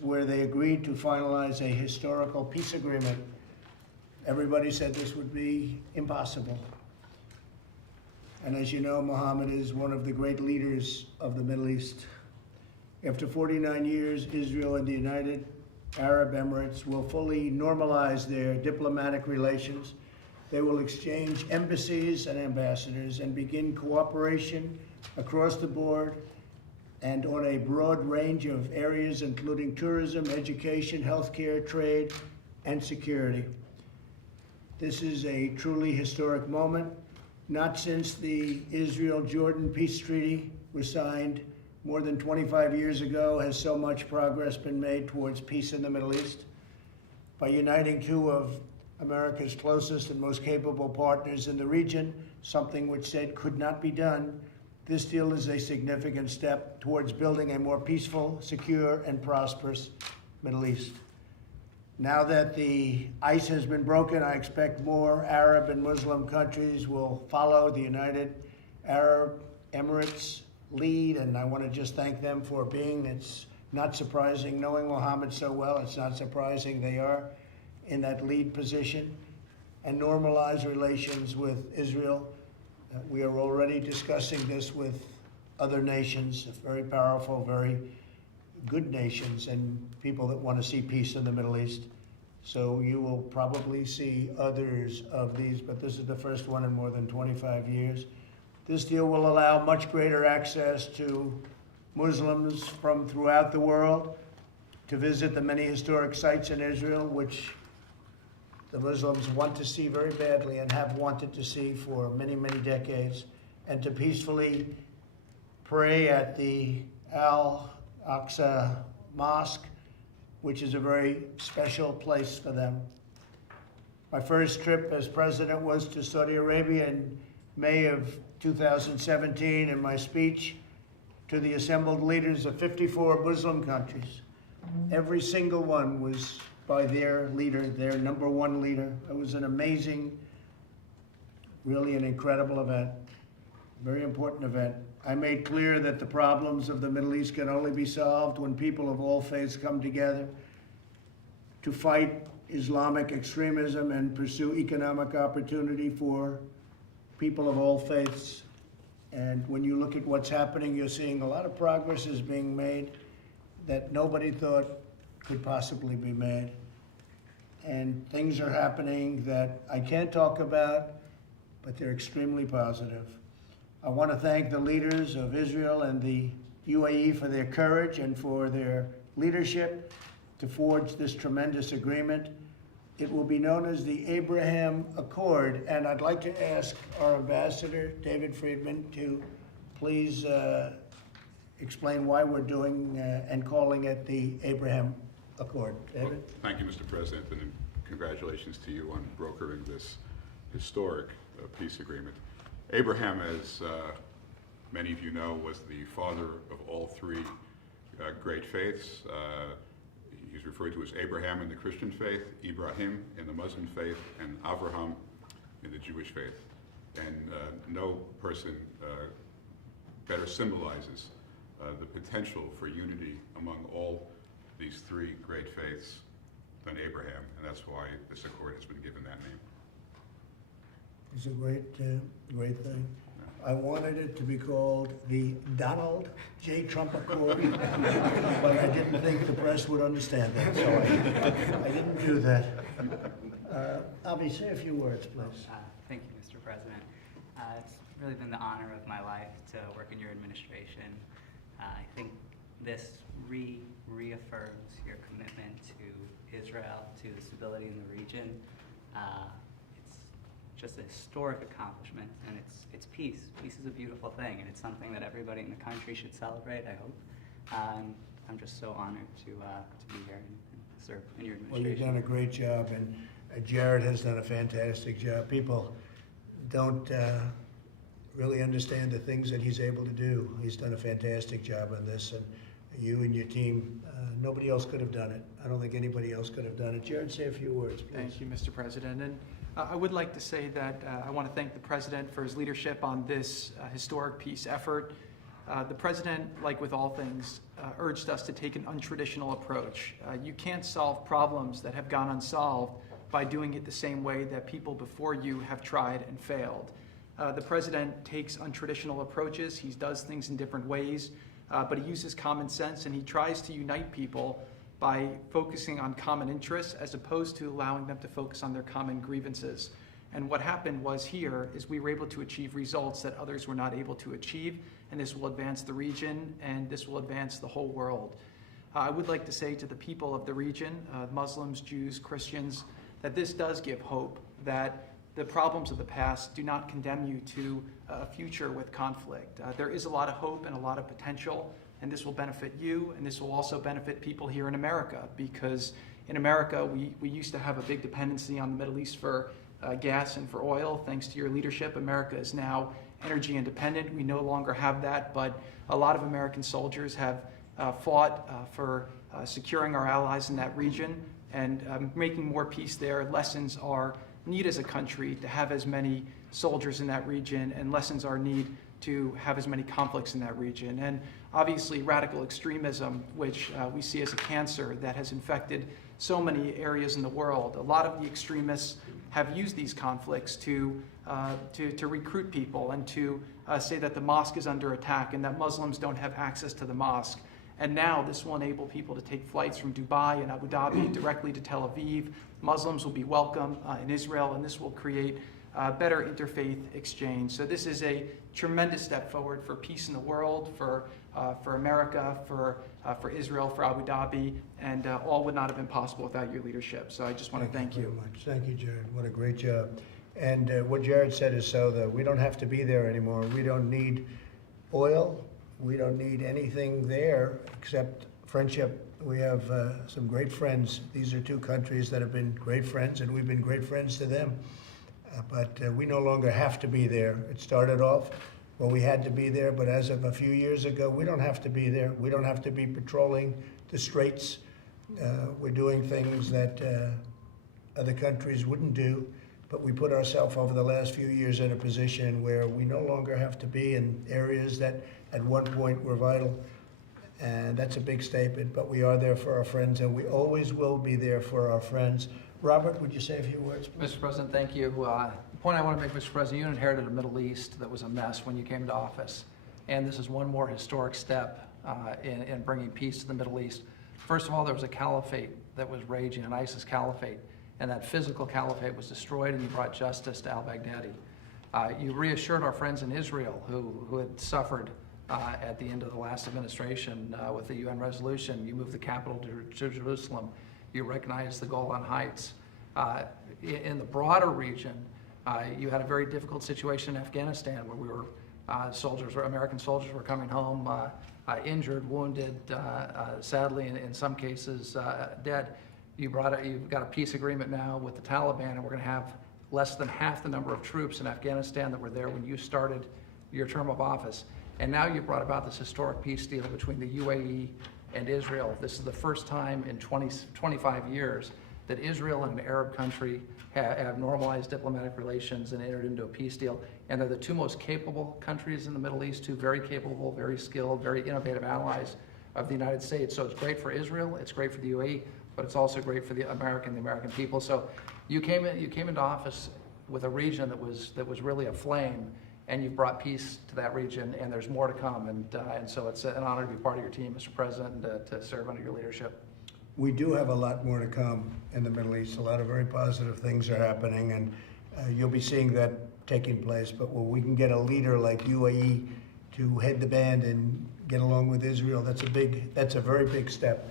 where they agreed to finalize a historical peace agreement. Everybody said this would be impossible. And as you know, Mohammed is one of the great leaders of the Middle East. After 49 years, Israel and the United Arab Emirates will fully normalize their diplomatic relations. They will exchange embassies and ambassadors and begin cooperation across the board and on a broad range of areas, including tourism, education, healthcare, trade, and security. This is a truly historic moment. Not since the Israel-Jordan Peace Treaty was signed more than 25 years ago has so much progress been made towards peace in the Middle East. By uniting two of America's closest and most capable partners in the region, something which said could not be done, this deal is a significant step towards building a more peaceful, secure, and prosperous Middle East. Now that the ice has been broken, I expect more Arab and Muslim countries will follow the United Arab Emirates lead, and I want to just thank them for being. It's not surprising, knowing Mohammed so well, it's not surprising they are in that lead position, and normalize relations with Israel. We are already discussing this with other nations, very powerful, very good nations, and people that want to see peace in the Middle East. So you will probably see others of these, but this is the first one in more than 25 years. This deal will allow much greater access to Muslims from throughout the world to visit the many historic sites in Israel, which the Muslims want to see very badly and have wanted to see for many, many decades, and to peacefully pray at the Al-Aqsa Mosque, which is a very special place for them. My first trip as president was to Saudi Arabia in May of 2017, and my speech to the assembled leaders of 54 Muslim countries. Every single one was by their leader, their number one leader. It was an amazing, really an incredible event, very important event. I made clear that the problems of the Middle East can only be solved when people of all faiths come together to fight Islamic extremism and pursue economic opportunity for people of all faiths. And when you look at what's happening, you're seeing a lot of progress is being made that nobody thought could possibly be made. And things are happening that I can't talk about, but they're extremely positive. I want to thank the leaders of Israel and the UAE for their courage and for their leadership to forge this tremendous agreement. It will be known as the Abraham Accord, and I'd like to ask our ambassador, David Friedman, to please explain why we're doing and calling it the Abraham Accord. David? Well, thank you, Mr. President, and congratulations to you on brokering this historic peace agreement. Abraham, as many of you know, was the father of all three great faiths. He's referred to as Abraham in the Christian faith, Ibrahim in the Muslim faith, and Avraham in the Jewish faith. And no person better symbolizes the potential for unity among all these three great faiths than Abraham, and that's why this accord has been given that name. It's a great thing. I wanted it to be called the Donald J. Trump Accord, but I didn't think the press would understand that, so I didn't do that. Avi, say a few words, please. Thank you, Mr. President. It's really been the honor of my life to work in your administration. I think this reaffirms your commitment to Israel, to the stability in the region. It's just a historic accomplishment, and it's peace. Peace is a beautiful thing, and it's something that everybody in the country should celebrate, I hope. I'm just so honored to be here and serve in your administration. Well, you've done a great job, and Jared has done a fantastic job. People don't really understand the things that he's able to do. He's done a fantastic job on this, and you and your team, nobody else could have done it. I don't think anybody else could have done it. Jared, say a few words, please. Thank you, Mr. President. And I would like to say that I want to thank the President for his leadership on this historic peace effort. The president, like with all things, urged us to take an untraditional approach. You can't solve problems that have gone unsolved by doing it the same way that people before you have tried and failed. The president takes untraditional approaches. He does things in different ways, but he uses common sense, and he tries to unite people by focusing on common interests as opposed to allowing them to focus on their common grievances. And what happened was here is we were able to achieve results that others were not able to achieve, and this will advance the region, and this will advance the whole world. I would like to say to the people of the region, Muslims, Jews, Christians, that this does give hope, that the problems of the past do not condemn you to a future with conflict. There is a lot of hope and a lot of potential, and this will benefit you, and this will also benefit people here in America, because in America, we used to have a big dependency on the Middle East for gas and for oil. Thanks to your leadership, America is now energy independent. We no longer have that, but a lot of American soldiers have fought for securing our allies in that region and making more peace there. Lessons our need as a country to have as many soldiers in that region, and lessons our need to have as many conflicts in that region. And obviously radical extremism, which we see as a cancer that has infected so many areas in the world. A lot of the extremists have used these conflicts to recruit people and to say that the mosque is under attack and that Muslims don't have access to the mosque. And now this will enable people to take flights from Dubai and Abu Dhabi directly to Tel Aviv. Muslims will be welcome in Israel, and this will create better interfaith exchange. So this is a tremendous step forward for peace in the world, for America, for Israel, for Abu Dhabi, and all would not have been possible without your leadership. So I just want to thank you. Very much. Thank you, Jared. What a great job. And what Jared said is so that we don't have to be there anymore. We don't need oil. We don't need anything there except friendship. We have some great friends. These are two countries that have been great friends, and we've been great friends to them. But we no longer have to be there. It started off, well, we had to be there, but as of a few years ago, we don't have to be there. We don't have to be patrolling the straits. We're doing things that other countries wouldn't do, but we put ourselves over the last few years in a position where we no longer have to be in areas that at one point were vital. And that's a big statement, but we are there for our friends, and we always will be there for our friends. Robert, would you say a few words, please? Mr. President, thank you. The point I want to make, Mr. President, you inherited a Middle East that was a mess when you came to office. And this is one more historic step in bringing peace to the Middle East. First of all, there was a caliphate that was raging, an ISIS caliphate. And that physical caliphate was destroyed, and you brought justice to al-Baghdadi. You reassured our friends in Israel who had suffered at the end of the last administration with the UN resolution. You moved the capital to Jerusalem. You recognized the Golan Heights. In the broader region, you had a very difficult situation in Afghanistan where we were American soldiers were coming home injured, wounded, sadly in some cases dead. You've got a peace agreement now with the Taliban, and we're going to have less than half the number of troops in Afghanistan that were there when you started your term of office. And now you've brought about this historic peace deal between the UAE and Israel. This is the first time in 25 years that Israel and an Arab country have normalized diplomatic relations and entered into a peace deal. And they're the two most capable countries in the Middle East, two very capable, very skilled, very innovative allies of the United States. So it's great for Israel, it's great for the UAE, but it's also great for the American people. So you came into office with a region that was really aflame, and you've brought peace to that region, and there's more to come. And so it's an honor to be part of your team, Mr. President, and to serve under your leadership. We do have a lot more to come in the Middle East. A lot of very positive things are happening, and you'll be seeing that taking place. But when we can get a leader like UAE to head the band and get along with Israel, that's a very big step.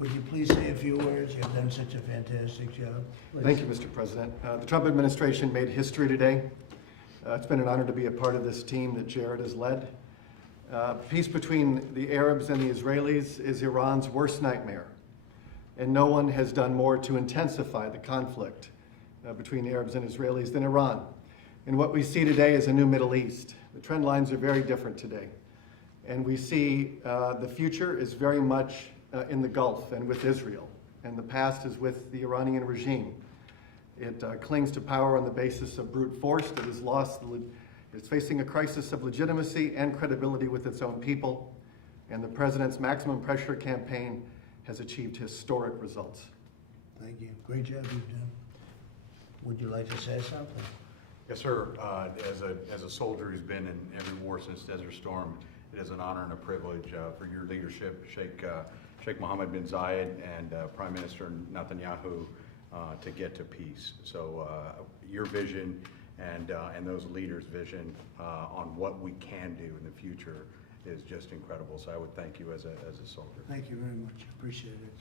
Would you please say a few words? You've done such a fantastic job. Thank you, Mr. President. The Trump administration made history today. It's been an honor to be a part of this team that Jared has led. Peace between the Arabs and the Israelis is Iran's worst nightmare, and no one has done more to intensify the conflict between the Arabs and Israelis than Iran. And what we see today is a new Middle East. The trend lines are very different today, and we see the future is very much in the Gulf and with Israel, and the past is with the Iranian regime. It clings to power on the basis of brute force that has lost It's facing a crisis of legitimacy and credibility with its own people, and the President's maximum pressure campaign has achieved historic results. Thank you. Great job you've done. Would you like to say something? Yes, sir. As a soldier who's been in every war since Desert Storm, it is an honor and a privilege for your leadership, Sheikh Mohammed bin Zayed and Prime Minister Netanyahu, to get to peace. So your vision and those leaders' vision on what we can do in the future is just incredible. So I would thank you as a soldier. Thank you very much. Appreciate it.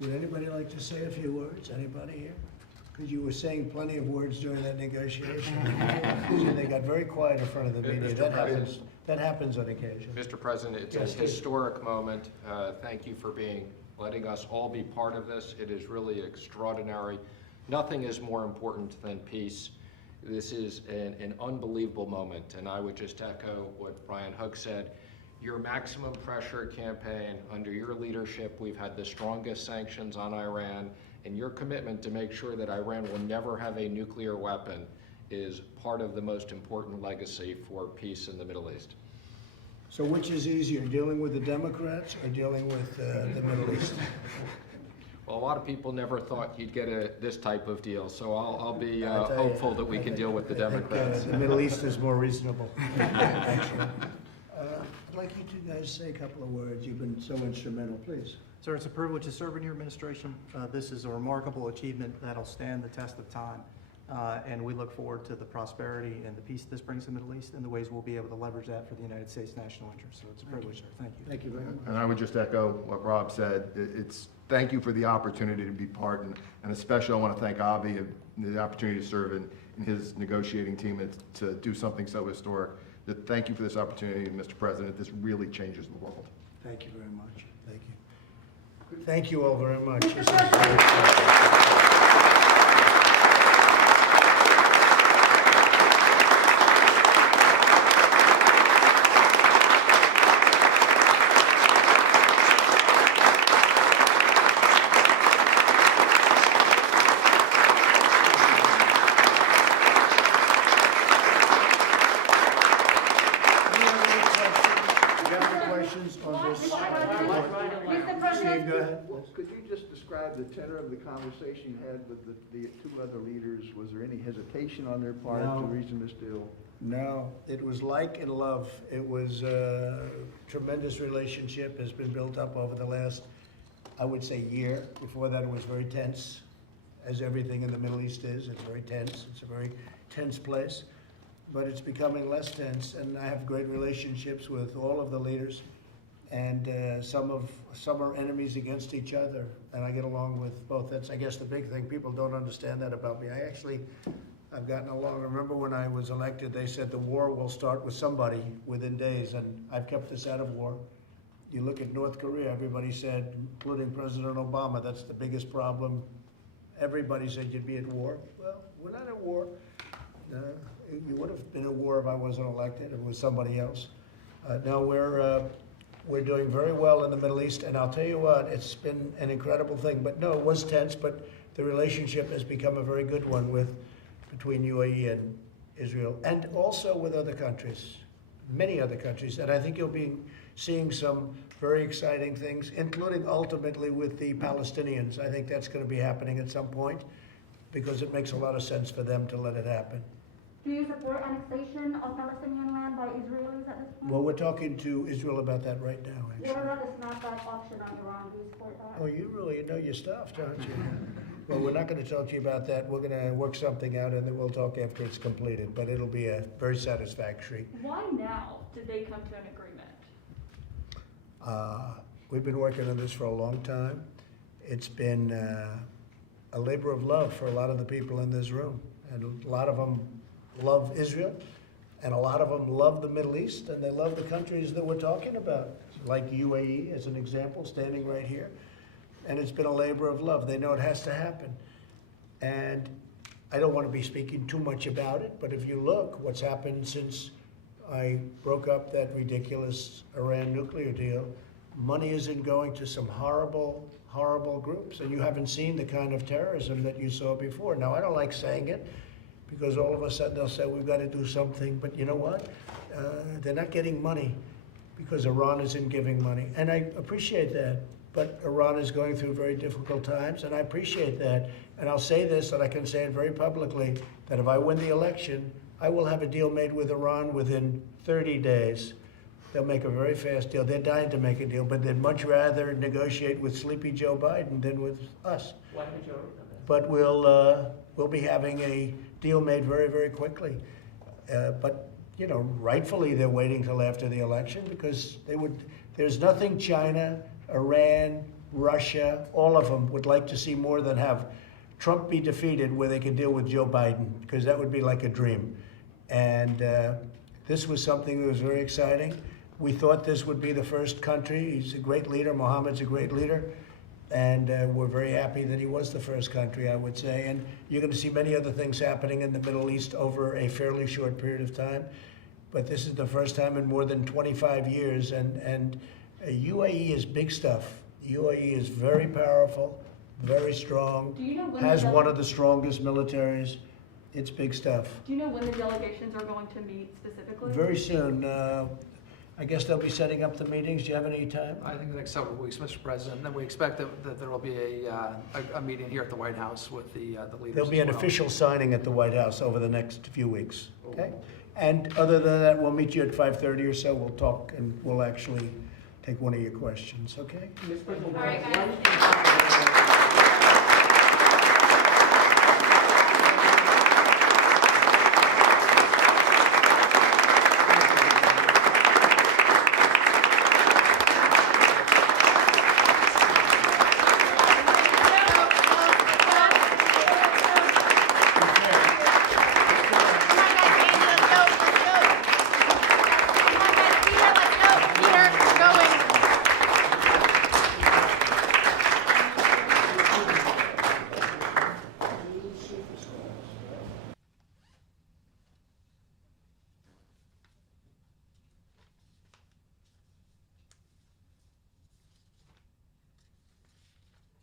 Would anybody like to say a few words? Anybody here? Because you were saying plenty of words during that negotiation. So they got very quiet in front of the media. That happens on occasion. Mr. President, it's Yes, a historic moment. Thank you for letting us all be part of this. It is really extraordinary. Nothing is more important than peace. This is an unbelievable moment, and I would just echo what Brian Hook said. Your maximum pressure campaign, under your leadership, we've had the strongest sanctions on Iran, and your commitment to make sure that Iran will never have a nuclear weapon is part of the most important legacy for peace in the Middle East. So which is easier, dealing with the Democrats or dealing with the Middle East? Well, a lot of people never thought you'd get this type of deal, so I'll be I'll tell you, hopeful that we can deal with the I think, Democrats. the Middle East is more reasonable, actually. I'd like you two guys to say a couple of words. You've been so instrumental, please. Sir, it's a privilege to serve in your administration. This is a remarkable achievement that'll stand the test of time. And we look forward to the prosperity and the peace this brings to the Middle East and the ways we'll be able to leverage that for the United States national interest. So it's a privilege, sir. Thank you. Thank you very much. And I would just echo what Rob said. Thank you for the opportunity to be part, and especially I want to thank Avi of the opportunity to serve in his negotiating team and to do something so historic. Thank you for this opportunity, Mr. President. This really changes the world. Thank you very much. Thank you. Thank you all very much. This is great. Steve, go ahead. Could you just describe the tenor of the conversation you had with the two other leaders? Was there any hesitation on their part No. to reason this deal? No, it was like and love. It was a tremendous relationship has been built up over the last, I would say, year. Before that, it was very tense, as everything in the Middle East is. It's very tense. It's a very tense place. But it's becoming less tense, and I have great relationships with all of the leaders. And some are enemies against each other, and I get along with both. That's, I guess, the big thing. People don't understand that about me. I've gotten along. Remember when I was elected, they said the war will start with somebody within days, and I've kept us out of war. You look at North Korea, everybody said, including President Obama, that's the biggest problem. Everybody said you'd be at war. Well, we're not at war. You would have been at war if I wasn't elected, if it was somebody else. Now we're doing very well in the Middle East, and I'll tell you what, it's been an incredible thing. But no, it was tense, but the relationship has become a very good one between UAE and Israel, and also with other countries, many other countries. And I think you'll be seeing some very exciting things, including ultimately with the Palestinians. I think that's going to be happening at some point, because it makes a lot of sense for them to let it happen. Do you support annexation of Palestinian land by Israelis at this point? Well, we're talking to Israel about that right now, actually. What about the snapback option on Iran? Do you support that? Oh, you really know your stuff, don't you? Well, we're not going to talk to you about that. We're going to work something out, and then we'll talk after it's completed. But it'll be a very satisfactory. Why now did they come to an agreement? We've been working on this for a long time. It's been a labor of love for a lot of the people in this room, and a lot of them love Israel, and a lot of them love the Middle East, and they love the countries that we're talking about, like UAE as an example, standing right here. And it's been a labor of love. They know it has to happen. And I don't want to be speaking too much about it, but if you look what's happened since I broke up that ridiculous Iran nuclear deal, money isn't going to some horrible, horrible groups, and you haven't seen the kind of terrorism that you saw before. Now, I don't like saying it, because all of a sudden they'll say, we've got to do something, but you know what? They're not getting money because Iran isn't giving money. And I appreciate that, but Iran is going through very difficult times, and I appreciate that. And I'll say this, and I can say it very publicly, that if I win the election, I will have a deal made with Iran within 30 days. They'll make a very fast deal. They're dying to make a deal, but they'd much rather negotiate with sleepy Joe Biden than with us. But we'll be having a deal made very, very quickly. But you know, rightfully they're waiting till after the election because there's nothing China, Iran, Russia, all of them would like to see more than have Trump be defeated where they can deal with Joe Biden, because that would be like a dream. And this was something that was very exciting. We thought this would be the first country. He's a great leader. Mohammed's a great leader. And we're very happy that he was the first country, I would say. And you're going to see many other things happening in the Middle East over a fairly short period of time. But this is the first time in more than 25 years. And UAE is big stuff. UAE is very powerful, very strong, Do you know when has one of the strongest militaries. It's big stuff. Do you know when the delegations are going to meet specifically? Very soon. I guess they'll be setting up the meetings. Do you have any time? I think the next several weeks, Mr. President, and then we expect that there will be a meeting here at the White House with the leaders. There'll be an as well. official signing at the White House over the next few weeks, okay? And other than that, we'll meet you at 5:30 or so. We'll talk and we'll actually take one of your questions, okay? All right, guys.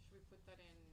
Should we put that in